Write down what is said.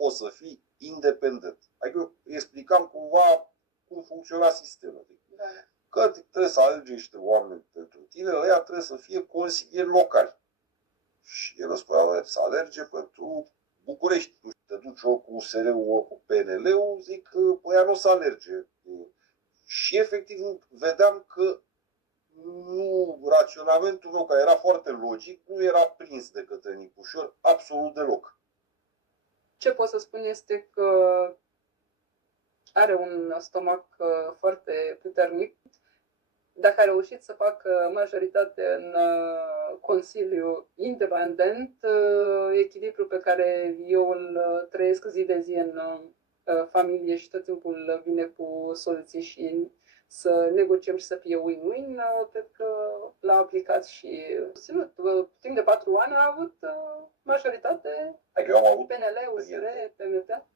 poți să fii independent. Adică explicam cumva cum funcționa sistemul. Da. Că trebuie să alegi niște oameni pentru tine, ăia trebuie să fie consilieri locali. Și el spunea să alerge pentru București. Nu știu, te duci ori cu USR-ul, ori cu PNL-ul, zic că ăia nu o să alerge. Și efectiv vedeam că nu, raționamentul meu, care era foarte logic, nu era prins de către Nicușor absolut deloc. Ce pot să spun este că are un stomac foarte puternic. Dacă a reușit să facă majoritate în Consiliu independent, echilibrul pe care eu îl trăiesc zi de zi în familie și tot timpul vine cu soluții și să negociem și să fie win-win, cred că l-a aplicat și ținut. Timp de 4 ani a avut majoritate Adică eu am avut PNL, USR, PMP.